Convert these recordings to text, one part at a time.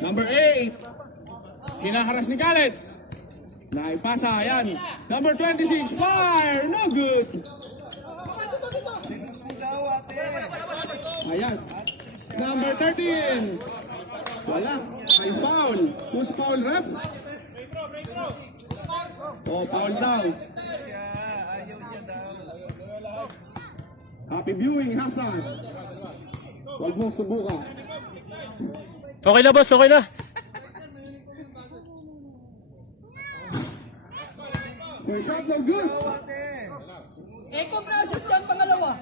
Number 8. Hinaharas ni Khaled. Naipasa, yan. Number 26, fire! No good! Ayan. Number 13. Wala. May foul. Who's foul, ref? Oh, foul daw. Happy viewing, Hasan. Huwag mong subukan. Okay na boss, okay na. First shot, no good. Ekong na-shoot yan, pangalawa.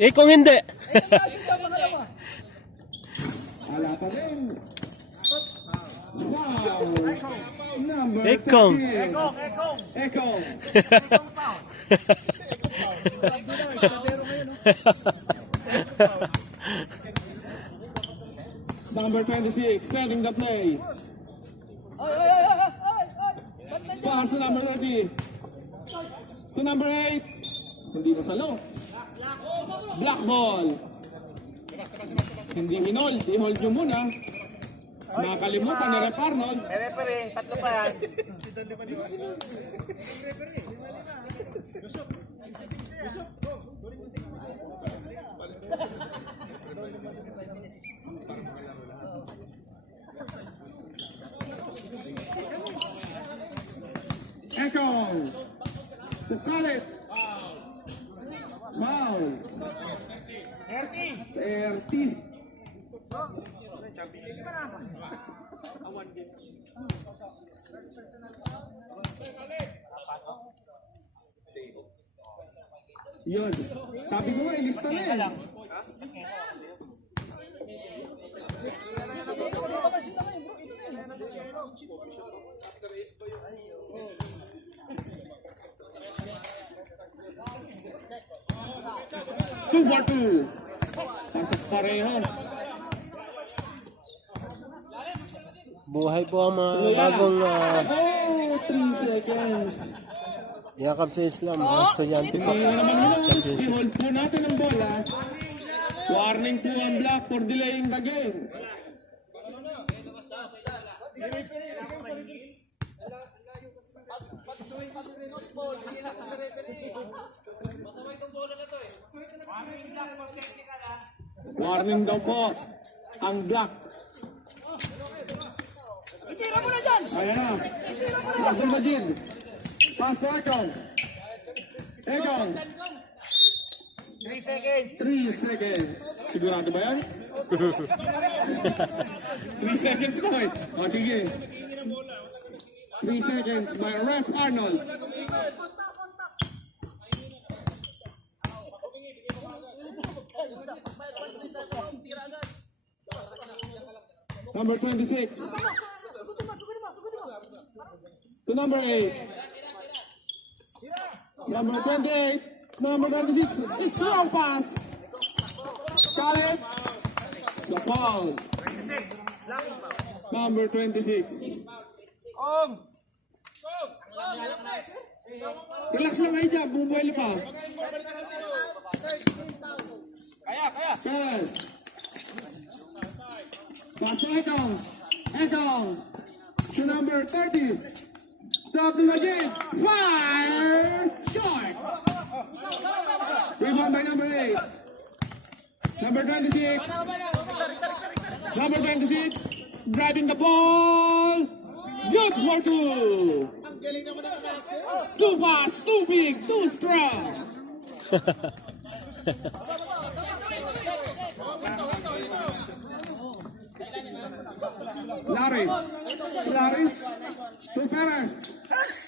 Eh kung hindi. Ekong na-shoot yan, pangalawa. Wala pa rin. Wow. Number Ekong. 13. Ekong. Number 26, setting the play. Pass to number 30. To number 8. Hindi na salo. Black ball. Hindi hinold. I-hold nyo muna. Nakalimutan na Rep Arnold. Tatlo pa yan. Echo. Salit. Foul. 30. Yun. Sabi ko nga, ilista na eh. Two for two. Pasok pareho. Buhay po ang mga bagong Oh, 3 seconds. yakap sa Islam, mga estudyante po. Hindi naman yun. Championship. I-hold po natin ang bola. Warning po ang Black for delaying the game. Warning daw po ang Black. Itira mo na dyan! Ayan na. Abdul Majid. Pass to Ekong. Ekong. 3 seconds. 3 seconds. Sigurado ba yan? 3 seconds na eh. O sige. 3 seconds by Ref Arnold. Number 26. To number 8. Number 28. Number 26. It's wrong pass. Got it. The foul. Number 26. Relax lang kayo dyan. Bumubuelo pa. Pass. Pass to Ekong. Ekong. To number 30. Stop the again. Fire. Short. Rebound by number 8. Number 26. Number 26. Driving the ball. Good for two. Too fast, too big, too strong. Larry. To Perez.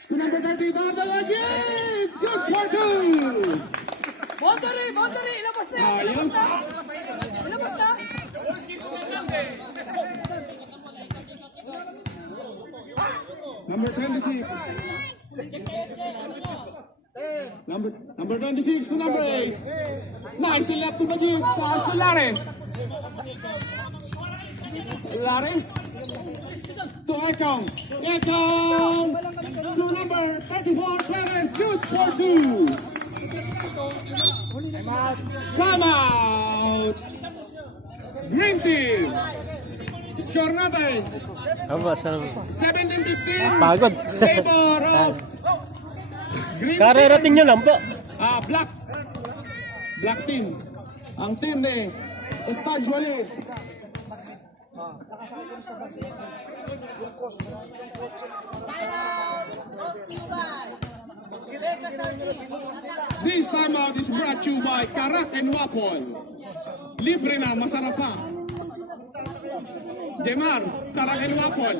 To number 30. Bandal again. Good for two. Boundary! Ilabas na yan! Ilabas na! Ilabas na! Number 26. Number 26 to number 8. Nice to left to Majid. Pass to Larry. Larry. To Ekong. Ekong. To number 34. Perez. Good for two. Time out. Green team. Score natin. Aba, sana 17-15. pagod. Favor of Green Karerating nyo lang po. Black. Black team. Ang team ni Ustad Walid. This time out is brought to you by Karak and Wapol. Libre na, masarap pa. Jemar, Karak and Wapol.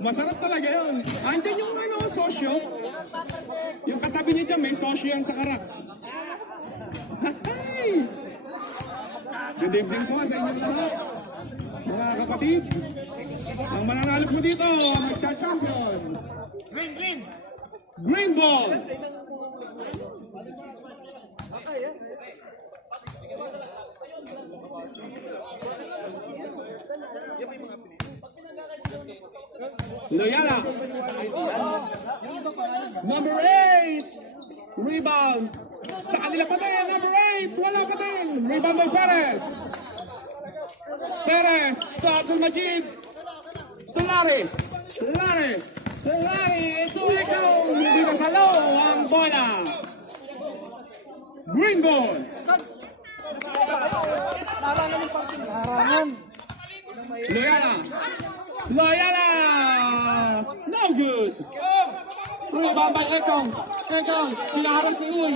Masarap talaga yun. Andyan yung sosyo. Yung katabi niya dyan, may sosyo yan sa Karak. Hey! Good evening po sa inyong lahat. Mga kapatid, ang mananalo po dito, ang magcha-champion. Green ball. Loyala. Number 8. Rebound. Sa kanila pa din. Number 8. Wala pa din. Rebound by Perez. Perez. To Abdul Majid. To Larry. Larry. Larry. Ito ikaw. Hindi na sa low ang bola. Green ball. Stop! Larangan yung parking. Larangan. Loyala. Loyala. No good. Rebound by Ekong. Ekong. Pinaharas ni Uy.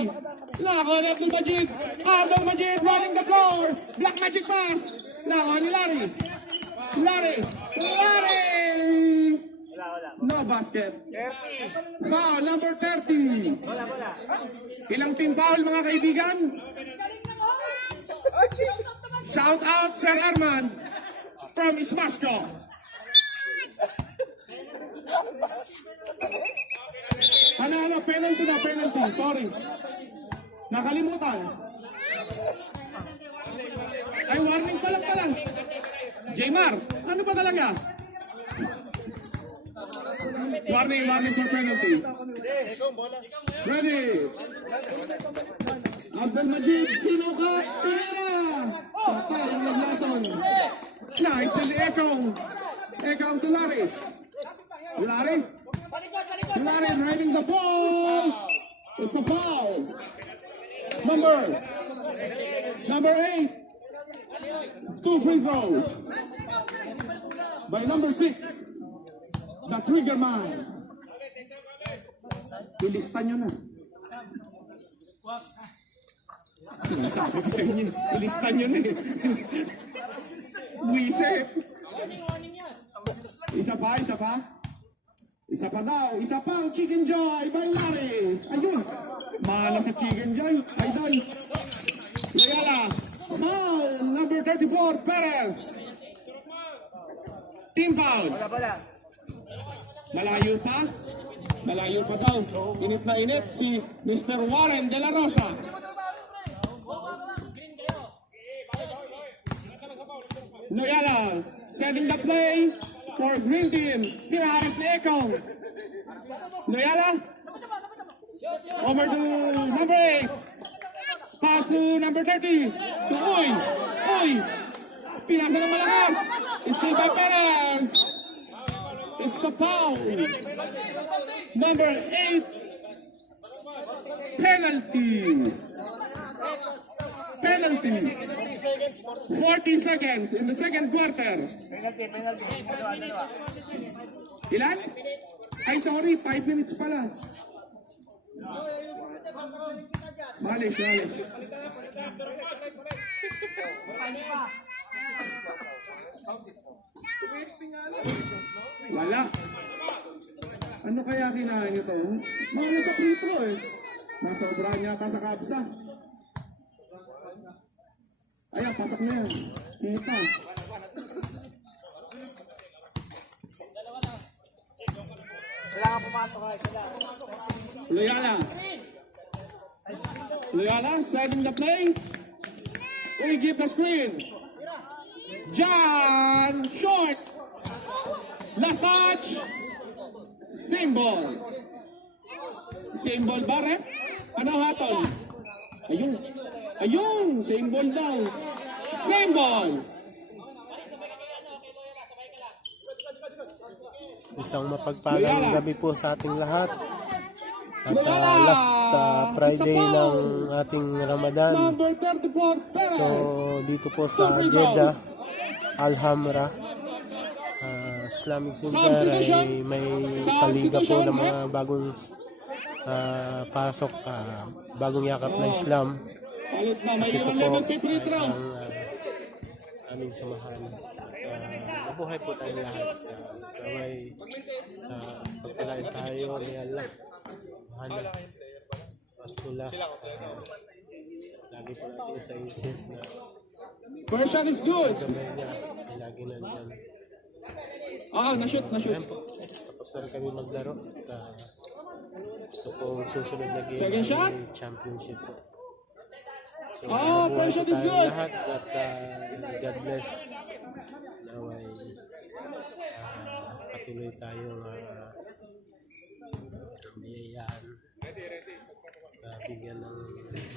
Nakakuha ni Abdul Majid. Abdul Majid running the floor. Black magic pass. Nakakuha ni Larry. Larry. Larry. No basket. Foul number 30. Ilang team foul mga kaibigan? Shout out Sir Armand from Ismasco. Ano, penalty na, penalty. Sorry. Nakalimutan. Ay, warning pa lang pala. Jaymar, ano ba talaga? Warning for penalty. Ready. Abdul Majid, sino ka? Tira! Patay ang naglason. Nice to the Ekong. Ekong to Larry. Larry. Larry driving the ball. It's a foul. Number 8. 2 free throws. By number 6. The trigger man. Ilista nyo na. Sabi ko sa inyo, ilista nyo na eh. Wiset. Isa pa. Isa pa daw. Isa pa ang Chicken Joy by Larry. Ayun. Mahala sa Chicken Joy. Idol. Loyala. Foul. Number 34, Perez. Team foul. Malayo pa daw. Init na init si Mr. Warren De La Rosa. Loyala setting the play for Green Team. Pinaharas ni Ekong. Loyala. Over to number 8. Pass to number 30. To Uy. Pinasa ng malakas. Still by Perez. It's a foul. Number 8. Penalty. 40 seconds in the second quarter. Ilan? Ay, sorry. 5 minutes pala. Malis. Wala. Ano kaya kinain ito? Mga sa free throw eh. Nasobrahan yata sa kapsa. Ayan, pasok na yan. Kita. Loyala setting the play. We give the screen. John short. Last touch. Symbol ba, rep? Ano hatol? Ayun, symbol daw. Symbol. Isang mapagpalang gabi po sa ating lahat. At last Friday ng ating Ramadan. Number 34, Perez. So dito po sa Jeddah, Al-Hamra, Islamic Center ay may paliga po ng mga bagong pasok, bagong yakap na Islam. Palit na, may Ito 11 po free throw. ang aming samahan. Mabuhay po tayong lahat. Sabay pagpalain tayo ni Allah. Mahana at tula. Lagi po natin sa isip na First shot is good. gamay niya ay lagi nandyan. Na-shoot. Ayan po, tapos na rin kami maglaro. At ito po ang susunod na game Second shot? ay championship po. So, First shot is tayong good. lahat at God bless. Naway patuloy tayong biyayaan. Bigyan ng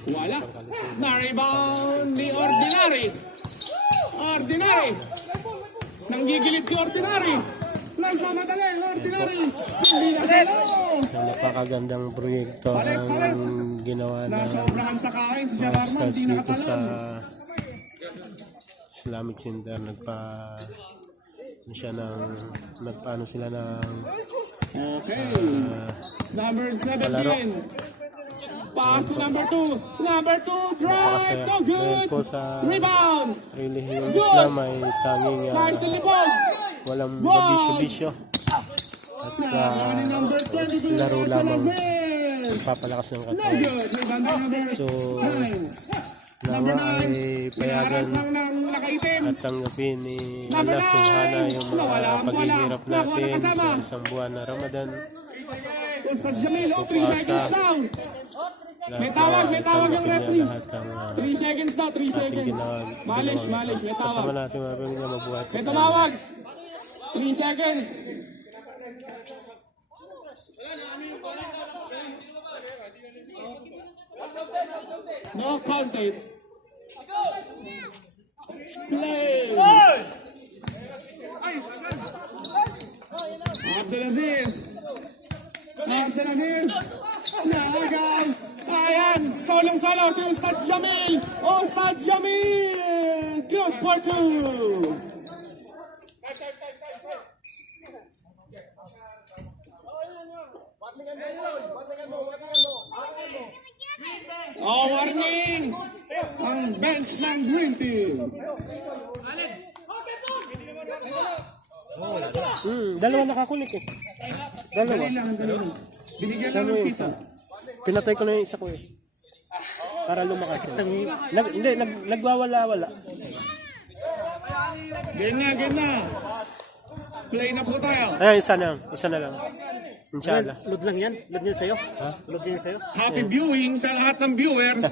Wala. pangkalusugan. Na-rebound ni Ordinary. Nanggigilid si Ordinary. Nagmamadali, Ordinary. Hindi na salo. Isang napakagandang proyekto ang ginawa ng Nasobrahan sa kain si Sir mga Arman. stars Hindi dito sa nakatalon. Islamic Center. Nagpaano sila ng Okay. Number 17. palaro. Pass to number 2. Number 2 drive. Napakasaya. No Dahil good. po sa Rebound. relihiyong Islam ay tanging Nice to Libog. walang mabisyo-bisyo at Ni number 22. laro lamang Abdulaziz. papalakas ng No katawan. good. Rebound by number So 9. nawa ay Pinaras payagan lang ng nakaitim. at tanggapin ni Number Allah Subhana nine. yung mga Wala. paghihirap Nakuha na natin kasama. sa isang buwan na Ramadan. Ustaz Jamil. 3 Pupasa. seconds down. Lahat tawag, na may tawag yung tanggapin referee. niya lahat ng 3 seconds daw. 3 ating seconds. ginawa. Malish. May Kasama tawag. natin mga pamilya mabuhay po. May tumawag. 3 seconds. No counted. Play. Abdulaziz. Naagay. Ayan. Solong-solo si Ustaz Jamil. Ustaz Jamil. Good for 2. Warning! Ang bench ng Green Team. Dalawa nakakulik eh. Dalawa. Dali lang. Binigyan lang Kano ng yung pisa. isa? Pinatay ko na yung isa ko eh. Para lumakas yun. Nagwawala-wala. Game na. Play na po tayo. Ayan, isa na lang. Inshallah. Load lang yan. Load yan sa'yo. Load yan sa'yo. Happy viewing sa lahat ng viewers.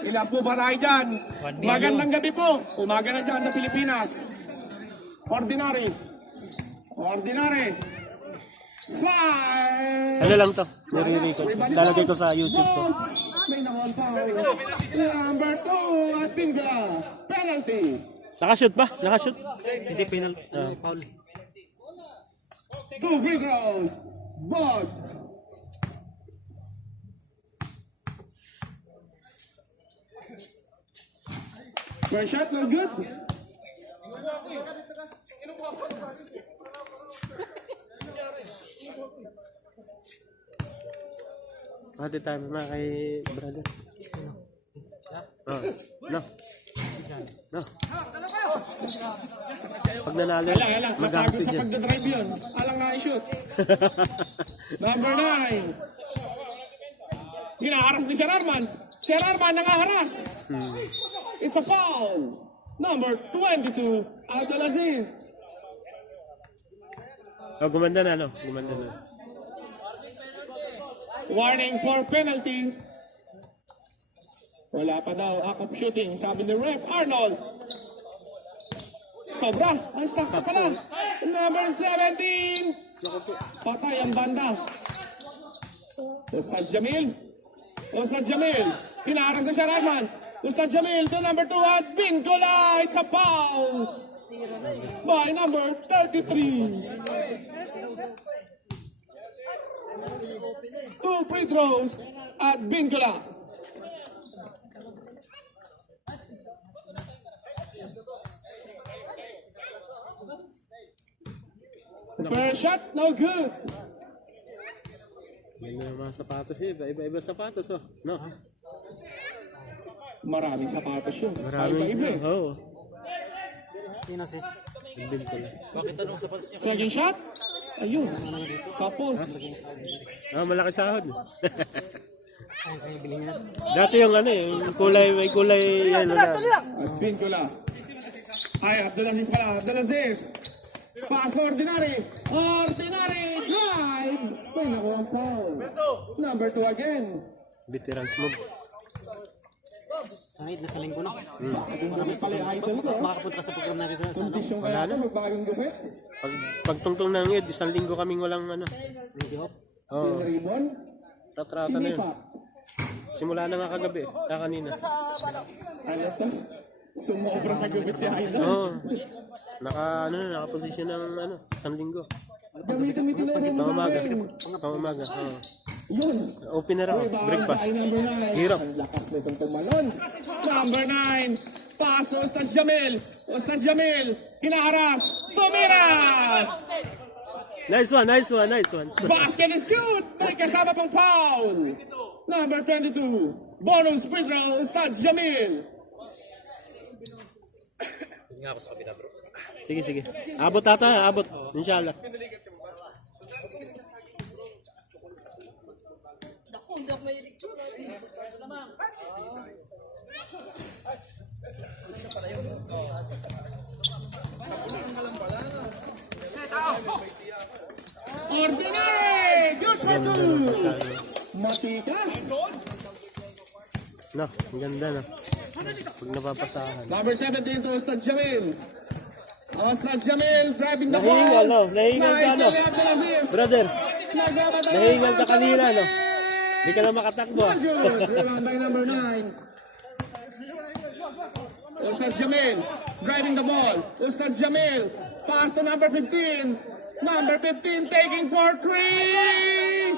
Ilan po ba tayo dyan? Magandang gabi po. Umaga na dyan sa Pilipinas. Ordinary. Five. Ano lang to? Nire-record. Lalagay ko sa YouTube ko. May nakon pa. Number 2 at Pingla. Penalty. Nakashoot ba? Nakashoot? Hindi penal. Foul. 2 free throws. Bugs. First shot, no good. Hati tayo mga kay brother. No. Pag nanalo, Alang, magamit masagod sa dyan. pagdadrive yun. Alang na i-shoot. Number 9. Hinaharas ni Sir Arman. Sir Arman nangaharas. It's a foul. Number 22, Abdulaziz. Gumanda na. Gumanda na. Warning for penalty. Wala pa daw akop shooting, sabi ni Ref Arnold. Sobra, ang sakto pala. Number 17. Patay ang banda. Ustaz Jamil. Hinaharas na siya Rahman. Ustaz Jamil to number 2 at Bingola. It's a foul. by number 33. 2 free throws at Bincula. First shot, no good. Ganda ng mga sapatos yun. Iba-iba sapatos, oh. No? Maraming sapatos yun. Maraming. Iba-iba eh. Oo. Pinas eh. Second shot. Ayun. Tapos. Malaki sahod. Ay, kaya bilhin niya. Dati yung ano eh, yung kulay, may kulay, ano na. At Bincula. Ay, Abdulaziz pala. Abdulaziz. Pass for Ordinary. Ordinary drive. May nakuha ang foul. Number 2 again. Veterans move. Sanay na sa linggo na. Marami pala yung idol ko. Makapunta ka sa program natin sa ano. Kondisyon Wala kaya na. ito, magbagong gupit. Pagtungtong ng ed, 1 linggo kaming walang ano. Linggo hop. Oo. Yung ribbon. Tatrata na yun. Sinipa. Simula na nga kagabi, kanina. Ano to? Sumobra sa gupit si idol. Oo. Naka-position ng ano, 1 linggo. Gamitin mo tinuro mo sa Pangamaga. akin. Pangamaga. Oo. Yun. Opener ako, breakfast. Ay, number 9. Hirap. Ang lakas nitong tumalon. Number 9. Pass to Ustaz Jamil. Ustaz Jamil. Hinaharas. Tumira. Nice one, nice one, nice one. Basket is good. May kasama pang foul. Number 22. Bonus free throw. Ustaz Jamil. Sige, sige. Abot tata, abot. Inshallah. Naku, hindi ako may lecture. Ordinary. Good for two. Matikas. No, ang ganda no. Pag napapasahan. Number 17 to Ustaz Jamil. Ustaz Jamil driving the ball. Nahingal, no? Nahingal ka, no? Nice Abdulaziz. Brother, Nagbabatay. nahingal ka kanina, no? Hindi ka na makatakbo. Good. Rebound by number 9. Ustaz Jamil driving the ball. Ustaz Jamil pass to number 15. Number 15 taking for 3.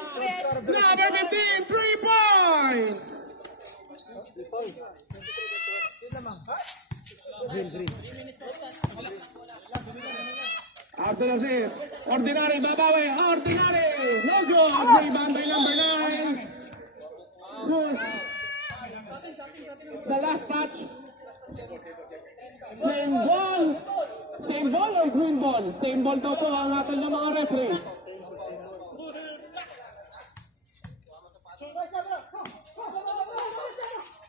Number 15, 3 points. Abdulaziz, Ordinary, babawi, Ordinary, no good. Rebound by number 9. Good. The last touch. Same ball or green ball? Same ball daw po ang atin ng mga referee.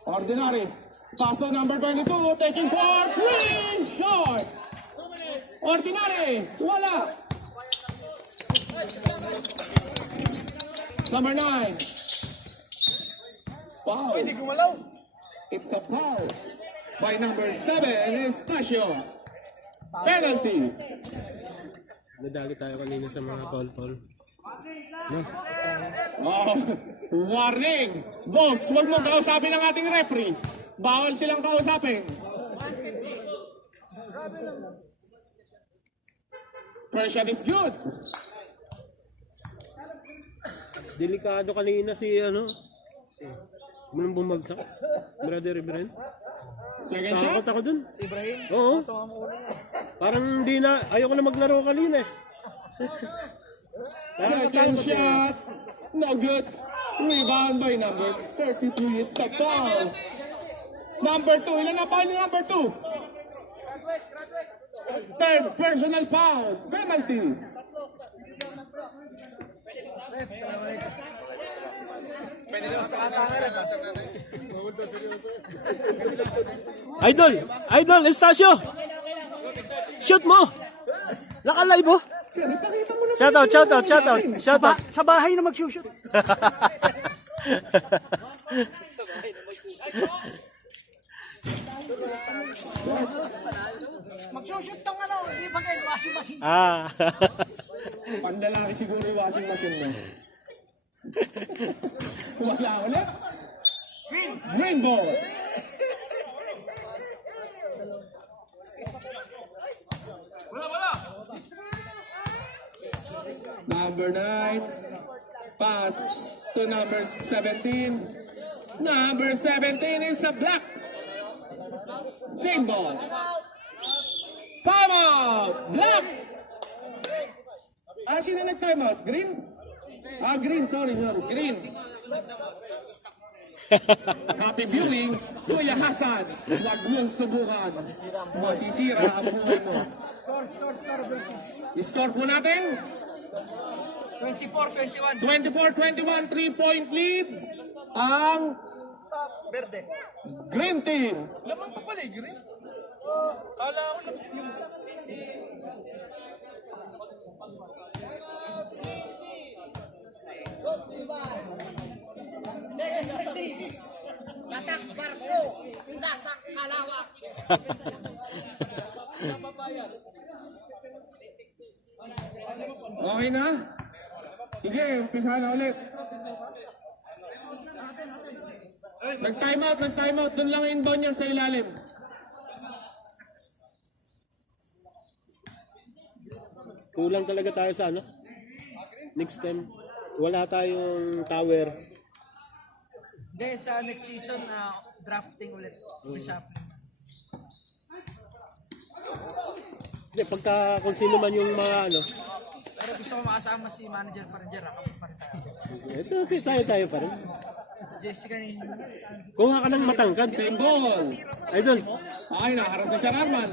Ordinary. Pass to number 22, taking for 3, short. Ordinary, wala. Number 9. Foul. It's a foul by number 7, Estacio. Penalty. Nadali tayo kanina sa mga foul-foul. No? Oh, warning! Bogs, huwag mong kausapin ang ating referee. Bawal silang kausapin. First shot is good. Delikado kanina si ano. Munang bumagsak. Brother Ibrahim. Second shot. Takot ako dun. Si Ibrahim? Oo. Parang hindi na, ayoko na maglaro kanina eh. Second shot. No good. Rebound by number 33. It's a foul. Number 2. Ilan na foul ni number 2? Third personal foul. Penalty. Idol! Idol! Estacio! Shoot mo! Naka-live oh! Shout out! Shout out! Shout out! Shout out! Sa bahay na mag-shoot. Magsushoot tong ano, hindi ba kayo washing machine? Ah! Pandalaki siguro yung washing machine mo. Wala ulit. Green ball. number 9. Pass to number 17. Number 17, it's a black. Same ball. Time out! Black! Sino nag-time out? Green? Green, sorry. Green. Happy viewing, Kuya Hasan. Huwag mong subukan. Masisira ang buhay mo. Score po natin. 24-21. 24-21, 3-point lead. Ang Green Team. Lamang pa pala green. Batak barko, nasa kalawak. Okay na? Sige, umpisa na ulit. Nag-time out. Doon lang inbound yan sa ilalim. Kulang talaga tayo sa ano? Next time, wala tayong tower. Hindi, sa next season, drafting ulit. Reshuffling. Hindi, pagka kung sino man yung mga ano. Pero gusto ko makasama si manager pa rin dyan. Kapag pa rin tayo. Ito, tayo pa rin. Jessica ni... Kuha ka ng matangkad. Same ball. Idol. Okay, nakaras na siya, Arman.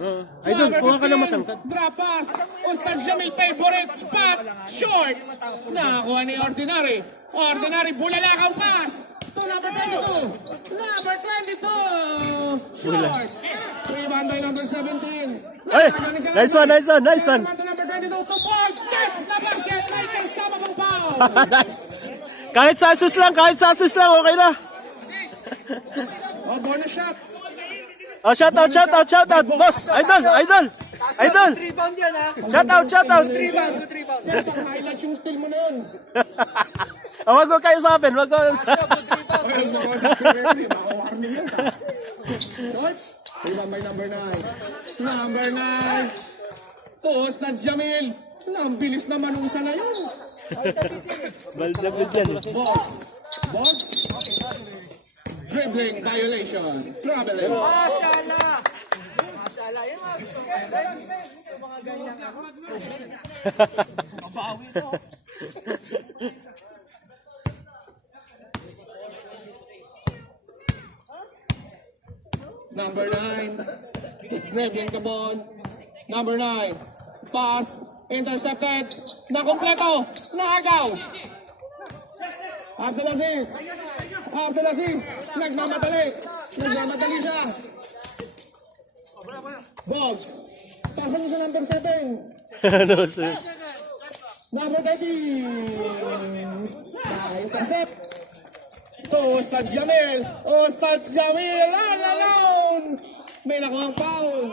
Idol, kuha ka ng matangkad. Drop pass. Ustad Jamil, favorite spot. Short. Nakakuha ni Ordinary. Ordinary, bulalakaw pass. To number 22. Number 22. Short. Rebound by number 17. Ay! Nice one. To number 22. 2 points. Gets the basket. May kasama pang foul. Nice. Kahit sa assist lang, okay na. Bonus shot. Oh, shout out, boss. Idol. Rebound yan ha. Shout out. Good rebound. Siyempre, highlight yung steal mo nun. Wag mo kayo sa akin, wag ko. Good rebound. Maka-warning yun. Short. Rebound by number 9. Number 9. Post na Jamil. Ang bilis naman ng isa na yun. Baldabid yan. Box. Dribbling violation. Traveling. Mashallah. Yan mga gusto ko. Mga ganyan ako. Mabawi ito. Number 9. Dribbling the ball. Number 9. Pass. Intercepted. Nakompleto. Nakagaw. Abdulaziz. Nagmamadali siya. Bogs. Pasan niyo sa number 7. No, sir. Number 13. Intercept. To Ustad Jamil. All alone. May nakuha ang foul.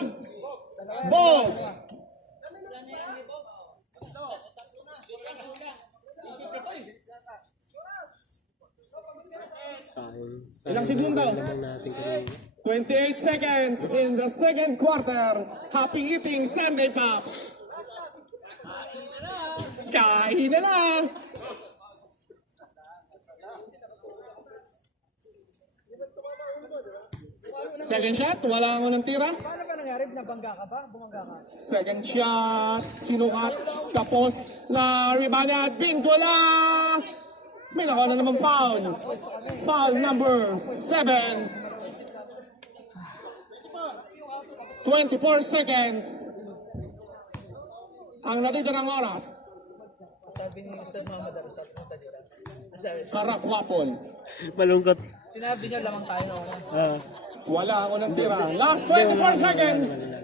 Bogs. Ilang segundo? 28 seconds in the second quarter. Happy eating Sunday Pop. Kain na lang. Second shot, wala ang unang tira. Paano ba nangyari? Nabangga ka ba? Bumangga ka? Second shot, sinukat, tapos na rebound at Binggola. May nakuha na naman foul. Foul number 7. 24 seconds. Ang natitirang oras. Sabi ni Ustad Muhammad Arusat ng Tadira. Sarap wapon. Malungkot. Sinabi niya lamang tayo na una. Wala ang unang tira. Last 24 seconds.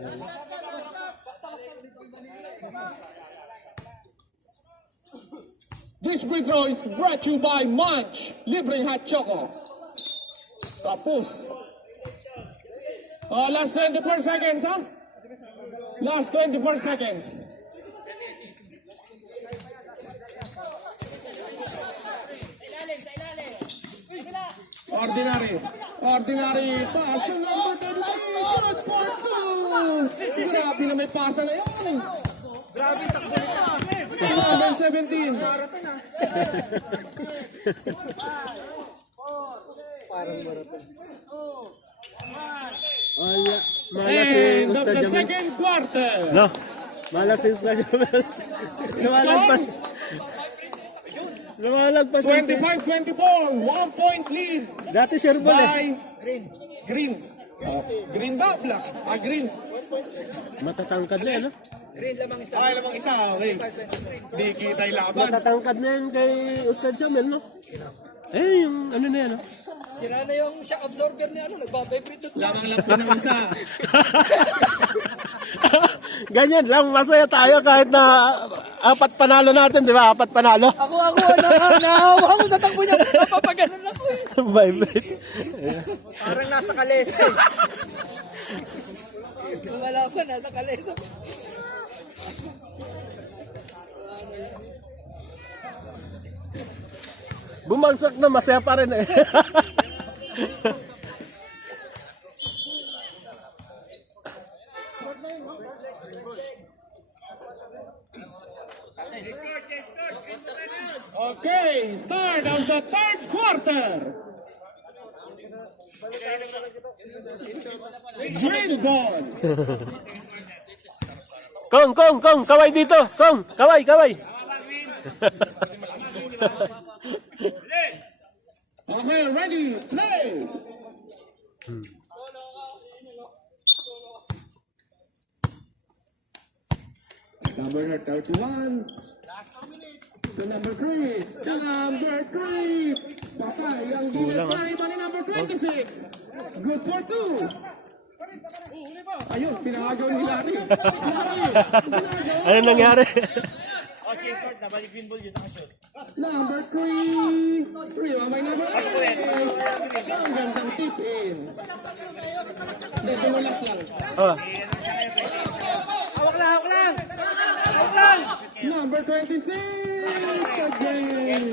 This free throw is brought to you by Munch. Libreng Hot Choco. Tapos. Last 24 seconds, ha? Last 24 seconds. Ordinary pass to number 33. Good for two. Grabe na may pasa na yun. Number 17. Ay, malas si End of Ustad the Jamel. second quarter. No, malas si Ustad Jamel. Lumalagpas. Lumalagpas. 25-24. 1 point lead Dati Sherbal eh. by Green. Green ba? Black? Green. Matatangkad na yan, no? Lamang isa. Okay. Di kita yung laban. Matatangkad na yan kay Ustad Jamel, no? Eh, yung ano na yan, no? Sira na yung shock absorber ni ano, nagbabibrate. Lamang lang po ng isa. Ganyan lang, masaya tayo kahit na 4 panalo natin, di ba? 4 panalo. Ako, nahawa ko sa takbo niya. Papapaganon ako eh. Vibrate. Parang nasa kalesa eh. Wala pa, nasa kalesa. Bumagsak na, masaya pa rin eh. Okay, start of the third quarter. Green ball. Kong, kaway dito. Kong, kaway. Okay, ready, play. Number 31. To number 3. To number 3. Patay ang bullet carry money number 26. Good for 2. Ayun, pinangagaw ni Larry. Ano nangyari? Number 3. May number 8. Ang gandang tip in. Dito walas lang. Oh, Hawak lang. Number 26. Again.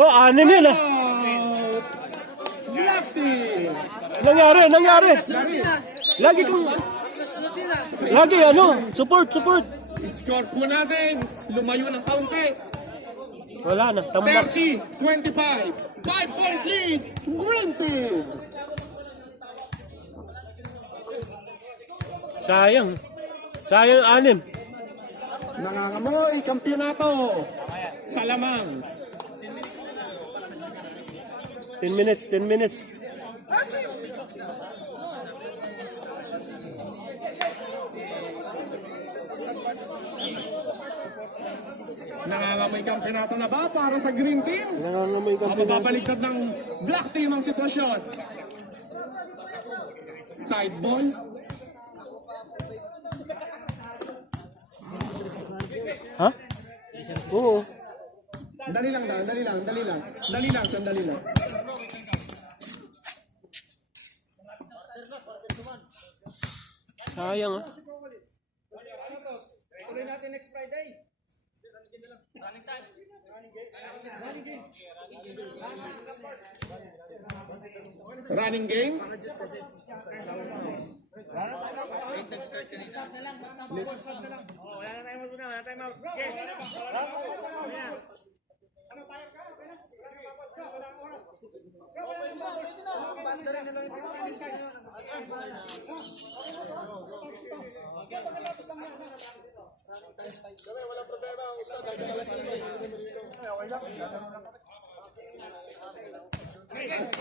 oh, 6 yun ah. Out. Black team. Nangyari. Lagi support. Score po natin. Lumayo ng kaunti. Wala na, tambak. 30-25. 5-point lead. Green team. Sayang 6. Nangangamoy, kampyonato. Sa lamang. 10 minutes. Nangangamoy kampyonato na ba para sa green team? Nangangamoy O mababaligtad ng black team ang sitwasyon. Side ball. Ha? Oo. Dali lang. Sandali lang. Sayang ah. Running game.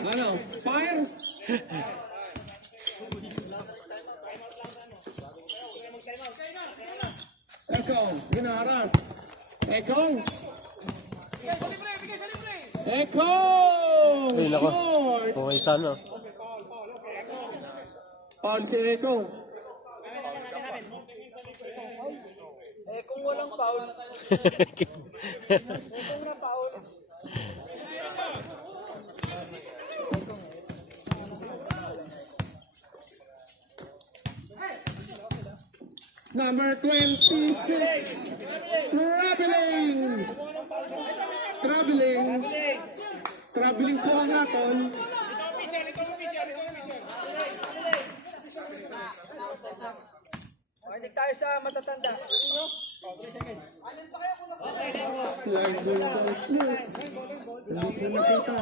Ano? Fire? Ekong, ginaharas. Ekong. Ekong! Ay, nako. Short! Okay sana. Foul si Ekong. Kung walang foul, Number 26. Traveling po ang aton. Makinig tayo sa matatanda. Flag goal for Fleur. Hindi ko nakita.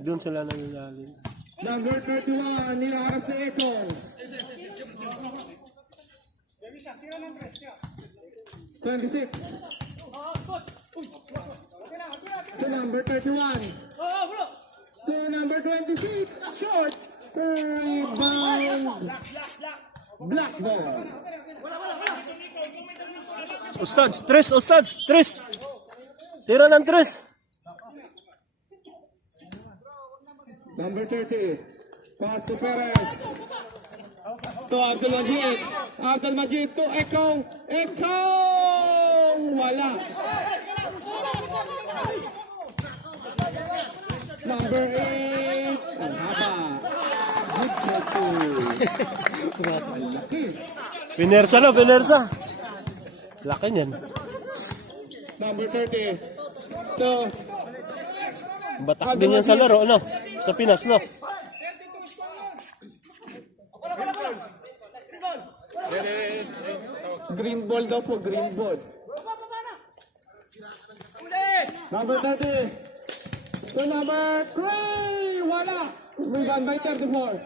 Doon sila nangyayari. Number 31, nilakas ni Echo. $26. To number 31. To number 26. Short. Rebound. Black ball. Ustads, tres. Tira ng tres. Number 30. Pass to Perez. To Abdul Majid. Abdul Majid to Echo. Echo! Wala. Number 8. Ang haba. Good for two. Ang laki. Pinersa. Laki niyan. Number 30. To Batak din yan sa laro, no? Sa Pinas, no? green ball daw po, green ball. Number 30. To number 3. Wala. Rebound by 34.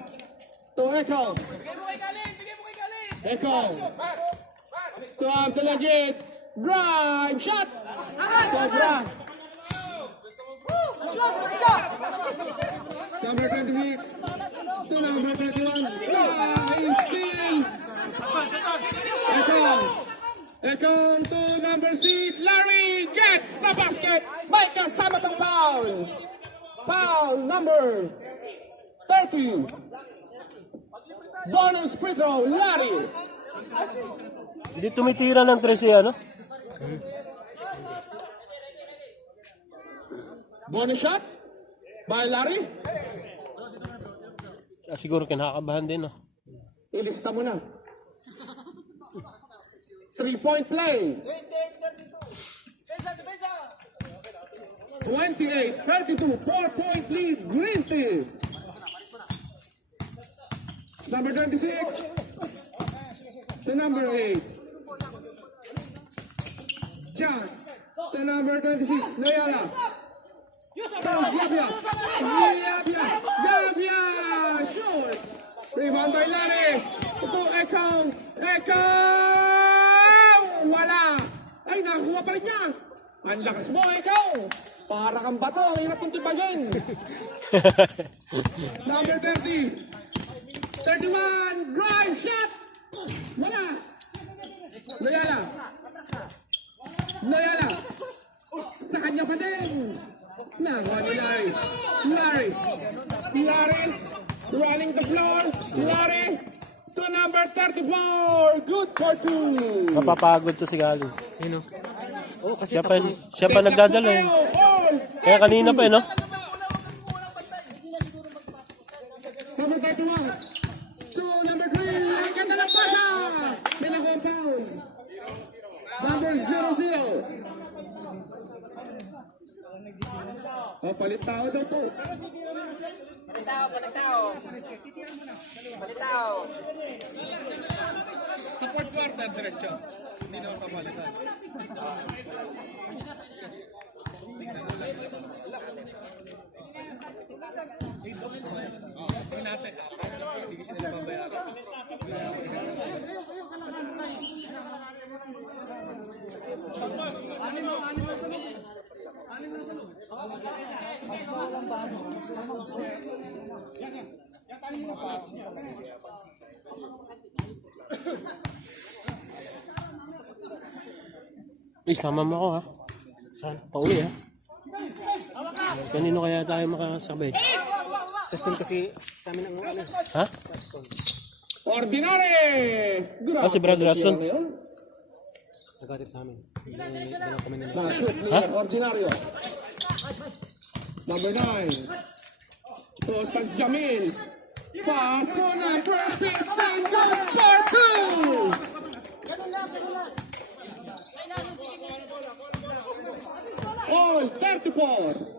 To Echo. Echo. To Abdul Majid. Drive shot. Sobra. Number 26. To number 31. Nice steal. Echo to number 6. Larry gets the basket. May kasama pang foul. Foul number 30. Bonus free throw, Larry. Hindi tumitira ng tres ano? Bonus shot by Larry. Siguro kinakabahan din, no? Ilista mo na. 3-point play. 28-32, 4-point lead, Green Team. Number 26 to number 8. John to number 26, Noyala. Gabia, shoot. Rebound by Larry. Ito, Echo. Wala. Ay, nakuha pa rin niya. Ang lakas mo, Echo. Para kang bato, ang hirap kong tipagin. Number 30. 31, drive shot. Wala. Loyala. Sa kanya pa din. Nakuha ni Larry. Larry running the floor. Larry to number 34. Good for two. Mapapagod to si Gali. Sino? Oh, kasi Siya pa nagdadala eh. Kaya kanina pa eh, no? Number 31 to number 3. Ang ganda ng pasa. May nakuha ang foul. Number 00. Oh, palit tao daw po. Sa fourth quarter, diretso. Hindi na papalitan. Hindi kasi sila babayaran. Sama mo ako, ha? Saan? Pauwi, ha? Kanino kaya tayo makasabay? sa steam kasi sa amin ang ano. Ha? Ordinary! Si Brad Rason. Nagatip sa amin. Dalawa kami nila. Na-shoot ni Ordinaryo. Number 9. Toastans Jamil. Pass to number 15. Good for two! All 34.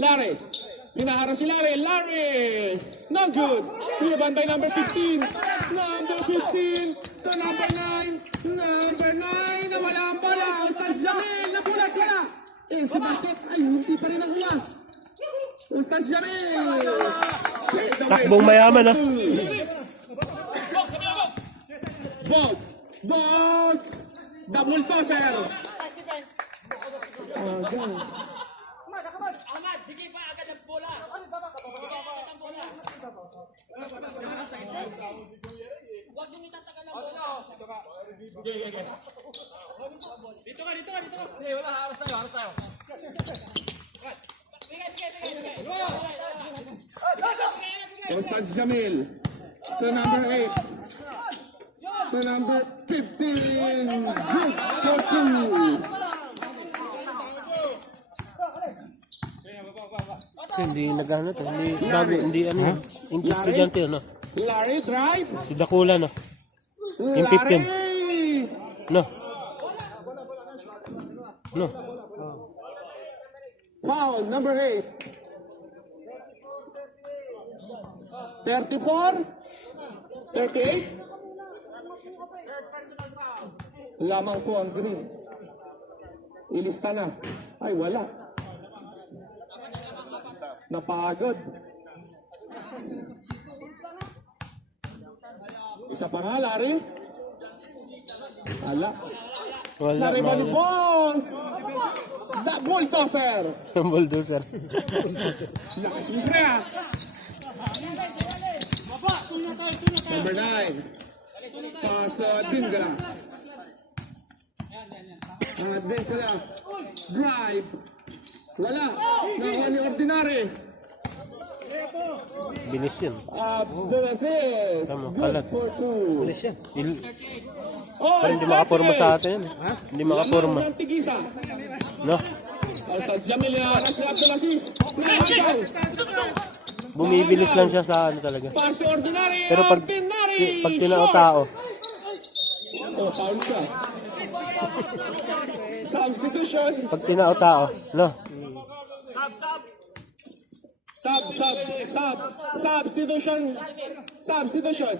Larry. Hinaharang si Larry. Larry! No good. Rebound by number 15. Number 15 to number 9. Number 9. Nawala ang bola. Ustaz Jamil. Nabulat. Wala. Eh, si basket. Ay, hindi pa rin nakuha. Ustaz Jamil. Takbong mayaman, ah. Box. Box. Double tosser. Ustaz Jamil to number 8 to number 15. Good for 2. Hindi nagano to. Hindi bago, hindi ano. Hindi estudyante ano. Larry drive. Si Dakula no. Yung 15. Larry. No. No. Foul number 8. 34. 38. Lamang po ang green. Ilista na. Ay, wala. Napagod. Isa pa nga, Larry. Ala. Wala. Larry Wala. Balibongs. Double tosser. Bulldozer. Lakas mo kaya. Number 9. Pass Dingala. Dingala. Drive. Wala. Nakuha ni Ordinary. Bilis yun. The assist. Tama, Good kalat. for 2. Bilis yan. Oh, Parang hindi makaporma sa atin. Hindi makaporma. Lamang ng tigisa. No? Ustaz Jamil Yaras ni Abdul Aziz. Nahagaw. Bumibilis lang siya sa ano talaga. Pass to Ordinary. Pero pag Ordinary. tinao-tao, Oh, foul siya. Substitution. pag tinao-tao, no? Substitution. Substitution.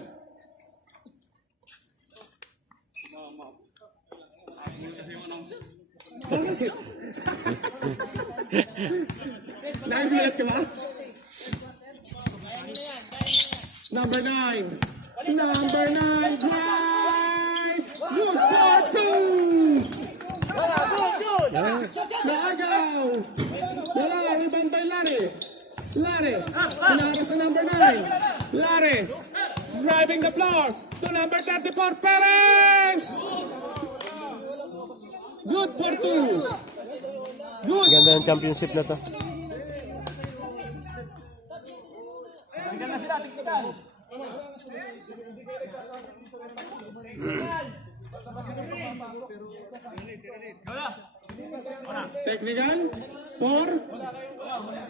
Nagulat ka ba? Number 9. Number 9. Drive. Good for 2. Naagaw. Wala. Rebound by Larry. Larry. Pinaras na number 9. Larry. Driving the floor to number 34. Perez. Good for 2. Good. Ganda ng championship na to. Technical. 4.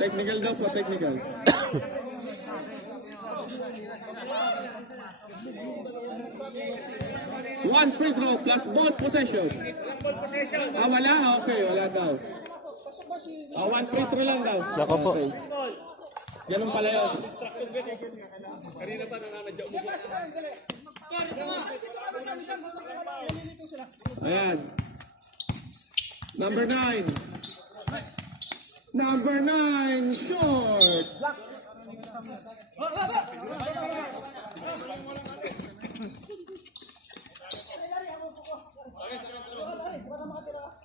Technical daw po, technical. One free throw plus both possession. Wala? Okay, wala daw. One free throw lang daw. Nako po. Okay. Ganun pala yun. Ayan. Number 9. Number 9, short.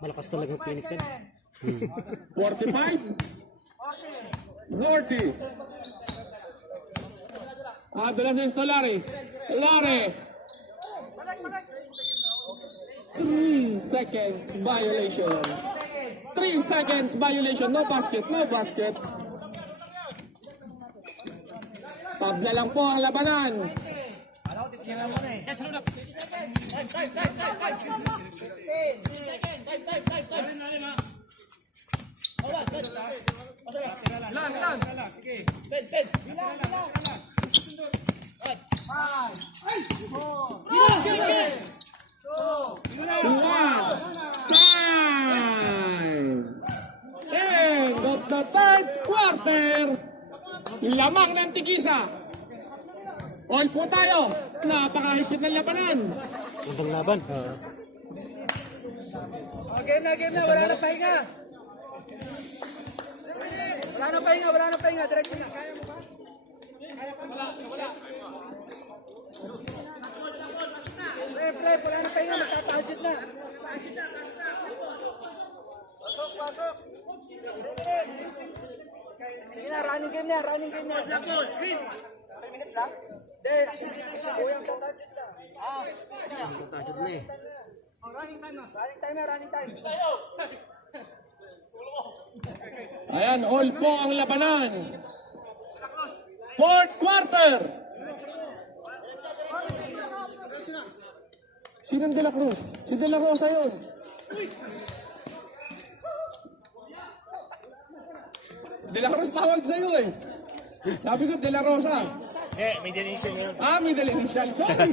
Malakas talagang Phoenix yan. 45. 40. Abdulaziz to Larry. Larry. 3 seconds violation. 3 seconds violation. No basket. No basket. Tabla lang po ang labanan. Lamang ng tigisa. All po tayo. Napakahipit ng labanan. Ibang laban. Game na. Wala na pahinga. Wala na pahinga. Diretso na. Kaya mo ba? Pre, wala na pahinga. Magkatahajud na. Pasok. Sige na, running game na. 3 minutes lang? Hindi. Kuyang tatahajud na. Tatahajud na eh. Running time. Ayan, all po ang labanan. Fourth quarter. Sinong De La Cruz? Si De La Rosa yun. De La Cruz tawag sa'yo eh. Sabi ko De La Rosa. May donation yun. May delinquent. Sorry.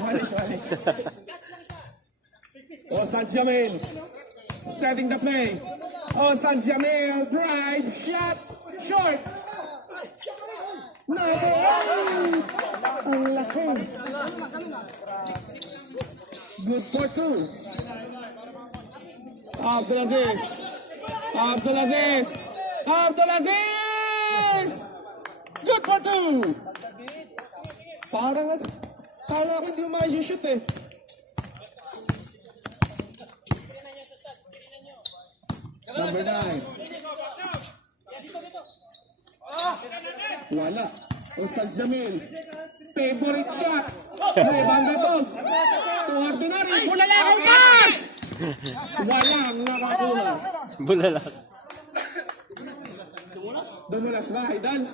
Malis. Ostad Jamil. Setting the play. Ostad Jamil. Drive. Shot. Short. Number 8. Ang laki. Good for 2. Abdulaziz. Good for 2. Parang ako hindi mo shoot eh. Number 9. Wala. Ustad Jamil. Favorite shot. Banda Dogs. To ordinary. Bulalakang pass! Walang nakakuha. Bulalak. Dumulas ba, Idol?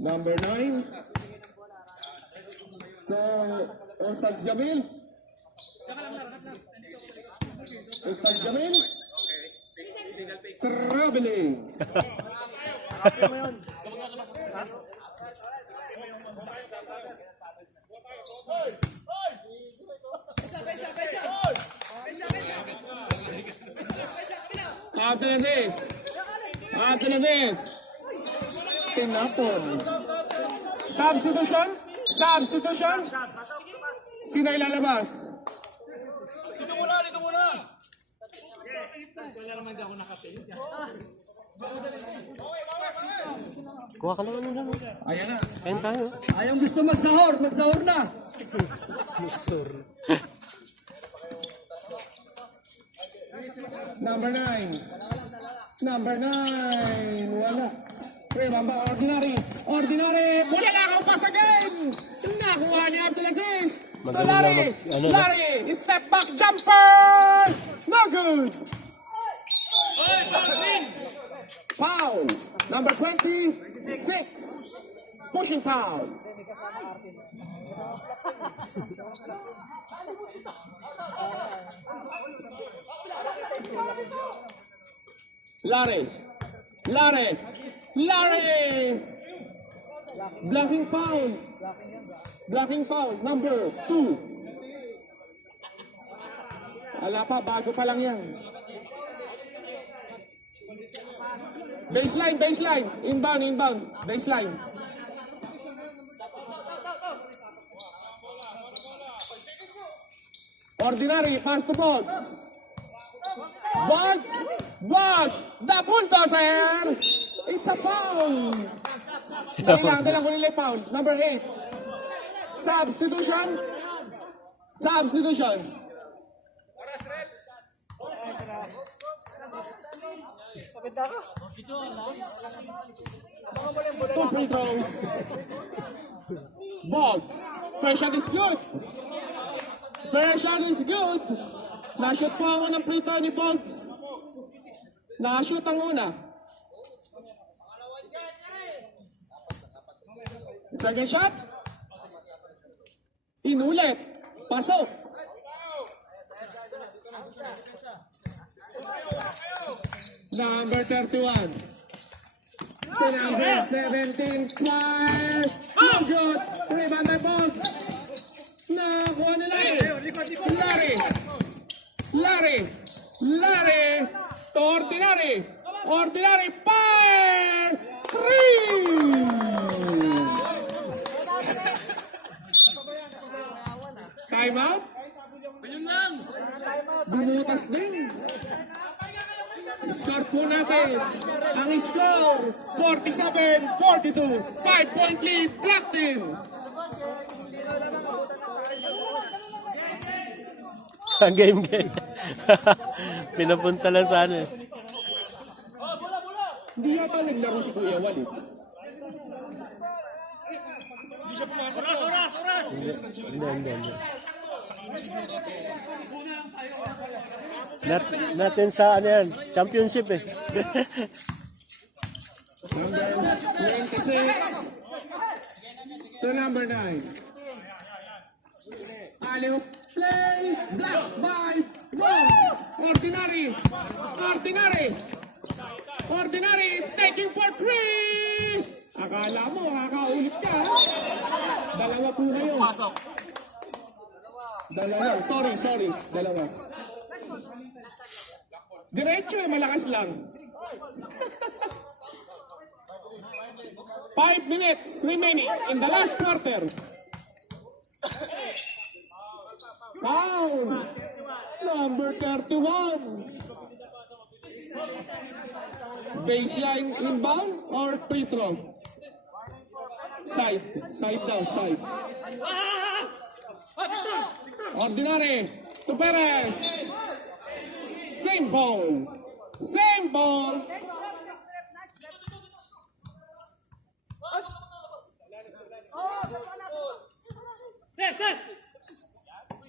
Number 9. Ustad Jamil. Traveling. Abdulaziz. Tinapon. Substitution. Sino ilalabas? Dito muna. Kuha ka lang ano lang. Ayan na. Kain tayo. Ayong gusto magsahur na. Mixer. Number 9. Wala. Remember, ordinary. Wala na akong pa sa game. Nakuha ni Abdulaziz. To Larry. Larry. Step back jumper. No good. Foul. Number 26. Pushing foul. Larry. Blocking foul. Number 2. Wala pa, bago pa lang yan. Baseline. Inbound. Baseline. Ordinary, pass to Boggs. The bulldozer! It's a foul! Dalang ko nila foul. Number 8. Substitution. Two free throws. Boggs. First shot is good. Na-shoot po ang unang free throw ni Boggs. Na-shoot ang una. Second shot. Inulit. Pasok. Number 31. to number 17, fires. No good. Rebound by Bogs. Nakuha ni Larry to Ordinary, fire! 3! Time out? Bumutas din. Score po natin. Ang score, 47-42. 5-point lead, Black Team. Game. Pinapunta lang sana eh. Hindi yata naglaro si Kuya Wal eh. Hindi. Natin sa ano yan, championship eh. Number 26 to number 9. Alley-oop play, block by Bogs. Ordinary, taking for 3. Akala mo, kakaulit ka. Dalawa po kayo. Dalawa. Diretso eh, malakas lang. 5 minutes remaining in the last quarter. Foul! Number 31. Baseline inbound or free throw? Side daw. Ordinary to Perez. Same ball.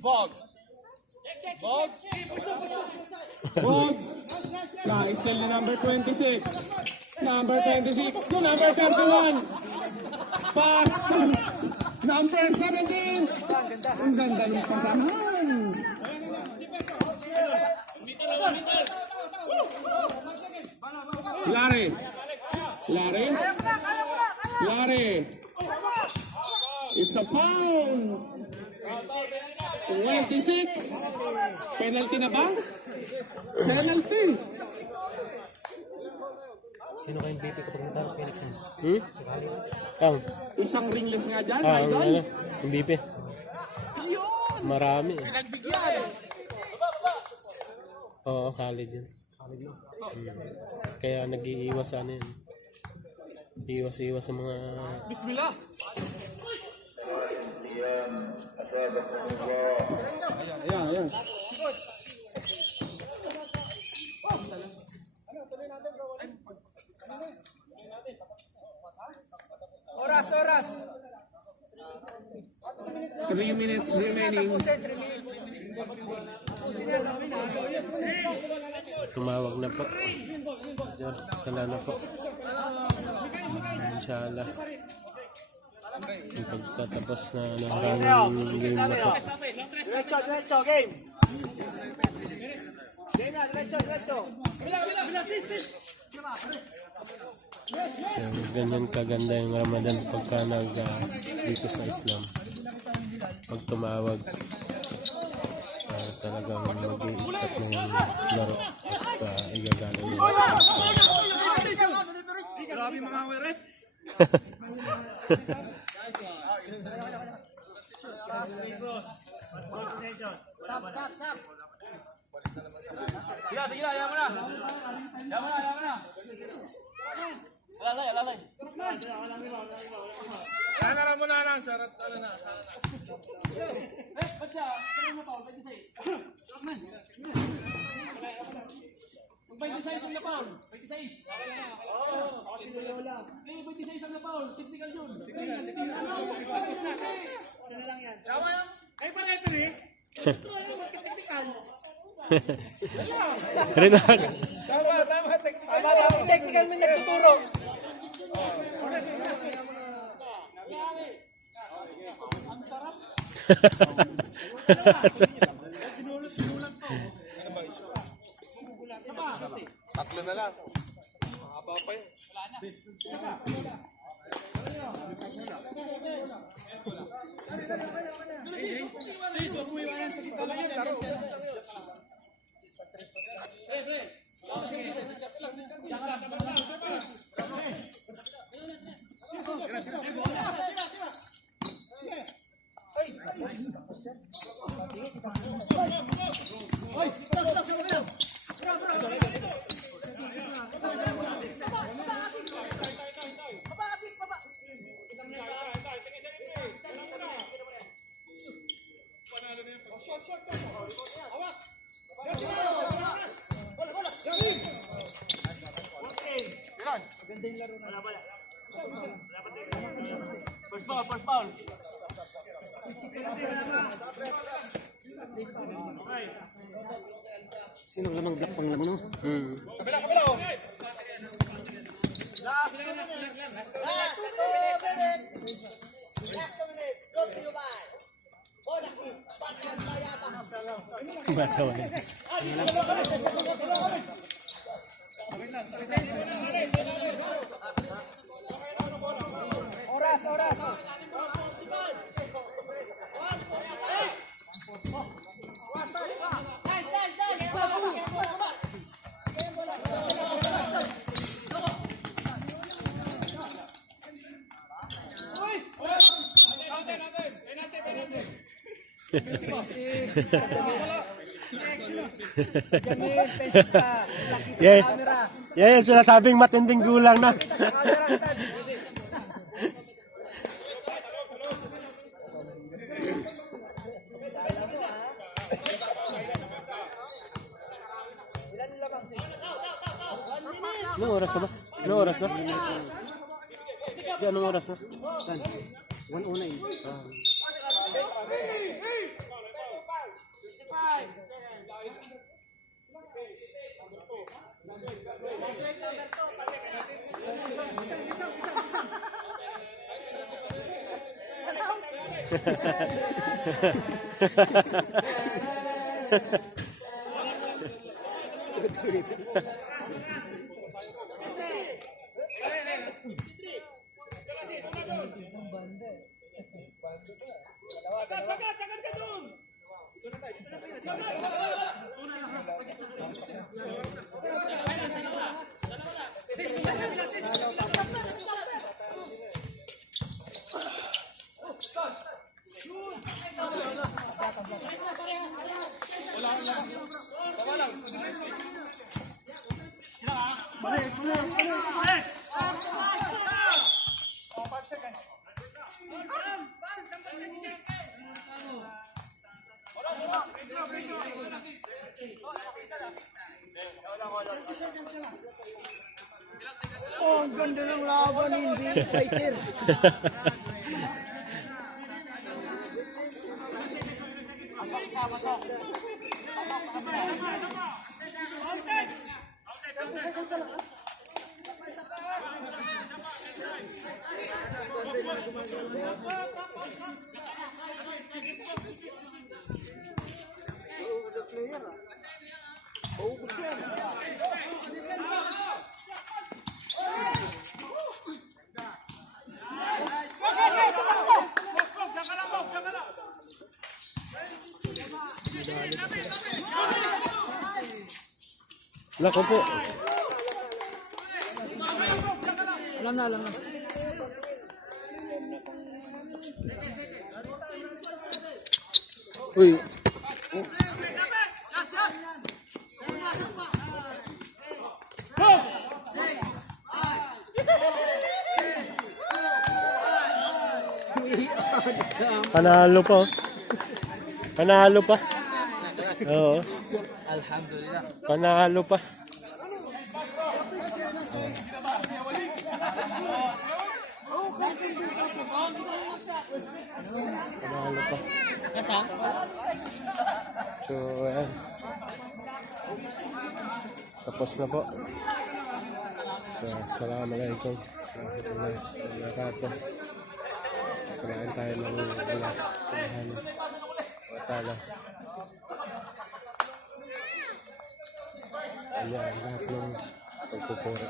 Bogs. Guys, still the number 26. Number 26 to number 31. Pass to number 17. Ang ganda ng pasahan. Larry. It's a foul. 26. Penalty na ba? Penalty. Sino kayong BP kapag natalo Phoenix Suns? Count. Isang ringless nga dyan, Ang idol. MVP. Marami eh. Oo, Khalid yun. Kaya nag-iiwas sa ano yun. Iwas sa mga... Bismillah. Ayan. Oras. 3 minutes remaining. Tumawag na po. Diyan, sala na po. Inshallah. Yung pagtatapos na ng game na po. Diretso, game. So, ganyan kaganda yung Ramadan pagka dito sa Islam. Pag tumawag, talagang mag-i-stop na yung laro at igagana yung Grabe mga weret. Sige, ayaw mo na. Alalay. Sana na muna lang, sarat na. Relax. Tama, technical. Technical mo nagtuturo. Tatlo na lang. First foul. Sino lamang black pang lamang no? Last 2 minutes. Last 2 minutes. Brought to you by Bonakis. Bakit mayabang. Bato na. Oras. Jamil, pesta. Nakita Yeah. sa camera. Yan yung sinasabing matinding gulang na. Sa camera. Ilan lamang sis? Anong oras na ba? Anong oras na? Di, anong oras na? 109. Oh, ang ganda ng laban, hindi fighter. Lako po. Alam na. Uy. Panalo pa. Panalo pa. Oo. Alhamdulillah. Panalo pa. Panalo pa. So, ayan. Tapos na po. So, assalamualaikum warahmatullahi wabarakatuh. Kailangan tayo ng Allah subhanahu wa ta'ala. Ayan, lahat ng pagpupuri.